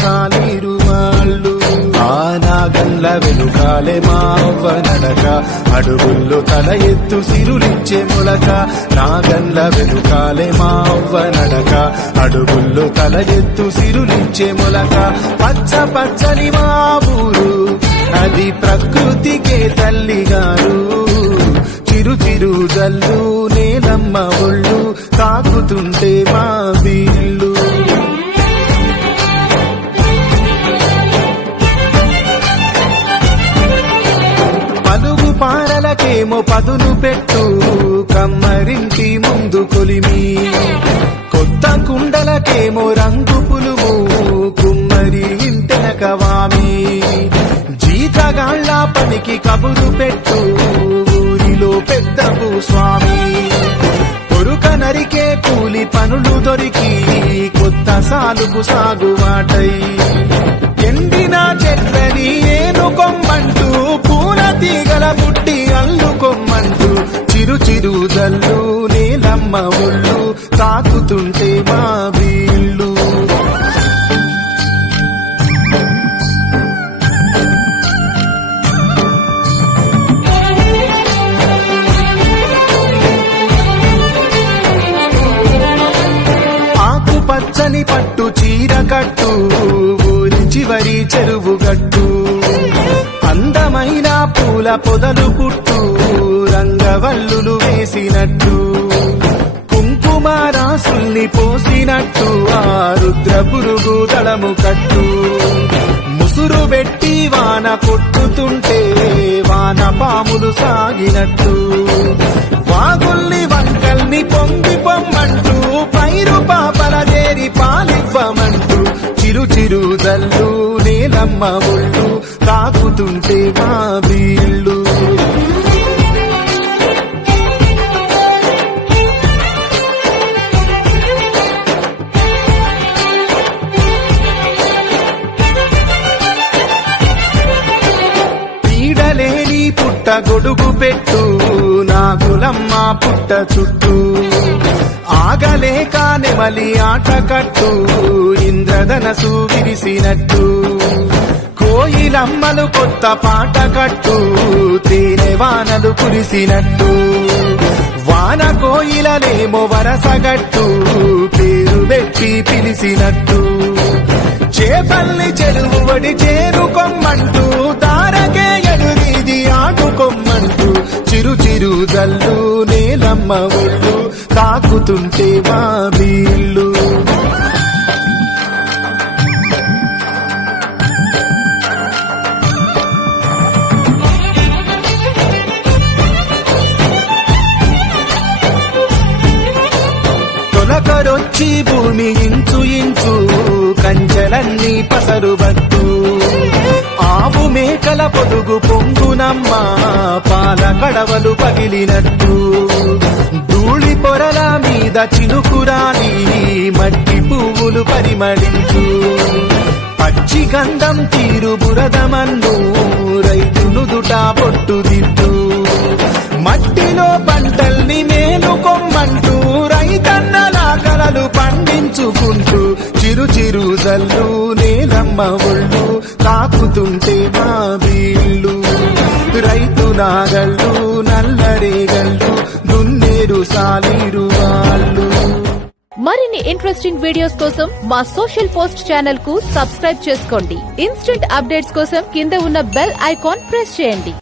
సాలీరు వాళ్ళు. ఆ నాగన్ల వెనుకాలే మా అవ్వ నడక, అడుగుల్లో తల ఎత్తు సిరులిచ్చే మొలక. నాగన్ల వెనుకాలే మా అవ్వ నడక, అడుగుల్లో తల ఎత్తు సిరులిచ్చే మొలక. పచ్చ పచ్చని మా ఊరు, అది ప్రకృతికే తల్లిగారు. చిరు చిరు జల్లు నేలమ్మ ఒళ్ళు, తాకుతుంటే మా వీళ్ళు. పలుగు పారలకేమో పదును పెట్టు, కమ్మరింటి ముందు కొలిమి. కొత్త కుండలకేమో రంగు పులుము, కుమ్మరి ఇంటెనక వామి. జీతగాళ్ల పనికి కబురు పెట్టు, ఊరిలో పెద్ద భూస్వామి. పొరుక నరికే కూలి పనులు దొరికి, కొత్త సాలుకు సాగువాటై. ఎండిన చెట్లని ఏనుకొమ్మంటూ, పూల తీగల బుట్టి అల్లుకొమ్మంటూ. చిరు చిరు జల్లు నేలమ్మ ఒళ్ళు, తాకుతుంటే మా వీళ్ళు. పచ్చని పట్టు చీర కట్టు, ఊరి చివరి చెరువు గట్టు. అందమైన పూల పొదలు పుట్టు, రంగవల్లులు వేసినట్టు. కుంకుమ రాసుల్ని పోసినట్టు, ఆ రుద్ర పురుగు దళము కట్టు. ముసురు పెట్టి వాన కొట్టుతుంటే, వాన పాములు సాగినట్టు. వాగుల్ని వంకల్ని పొంగి పొమ్మంటూ, పైరు పాపల చేరి పాలివ్వమంటూ. చిరు చిరు జల్లు నేలమ్మ ఒళ్ళు, తాకుతుంటే మా వీళ్ళు. పీడలేని పుట్ట గొడుగు పెట్టు, నాగులమ్మ పుట్ట చుట్టూ. ఆగలేక నెమలి ఆట కట్టు, ఇంద్రధనసు విరిసినట్టు. కోయిలమ్మలు కొత్త పాట కట్టు, తేనె వానలు కురిసినట్టు. వాన కోయిలనేమో వరసగట్టు, పేరు పెట్టి పిలిసినట్టు. చేపల్ని చెరువు వడి చేరుకొమ్మంటూ, తారకే ఎదురీది ఆడుకొమ్మంటూ. చిరు చిరు జల్లు నేలమ్మ ఒళ్ళు, తాకుతుంటే మా వీళ్ళు. తొలకరొచ్చి భూమి ఇంచు ఇంచు, కంచెలన్నీ పసరుబట్టు. ఆవు మేకల పొదుగు పొంగునమ్మ, పాల కడవలు పగిలినట్టు. ధూళి పొరల మీద చినుకురాని, మట్టి పువ్వులు పరిమళించు. పచ్చి గంధం తీరు బురదమన్ను, రైతును దుట పొట్టు దిద్దు. మట్టిలో పంటల్ని మేలుకొమ్మంటూ, రైతన్నలా కలలు పండించుకుంటూ. చిరు చిరు జల్లు నేలమ్మ ఒళ్ళు, తాకుతుంటే మా వీళ్ళు. రైతు నాగళ్ళు నల్లరేగళ్ళు, దున్నేరు సాలీరు వాళ్ళు. మరిన్ని ఇంట్రెస్టింగ్ వీడియోస్ కోసం మా సోషల్ పోస్ట్ ఛానల్ కు సబ్స్క్రైబ్ చేసుకోండి. ఇన్స్టెంట్ అప్డేట్స్ కోసం కింద ఉన్న బెల్ ఐకాన్ ప్రెస్ చేయండి.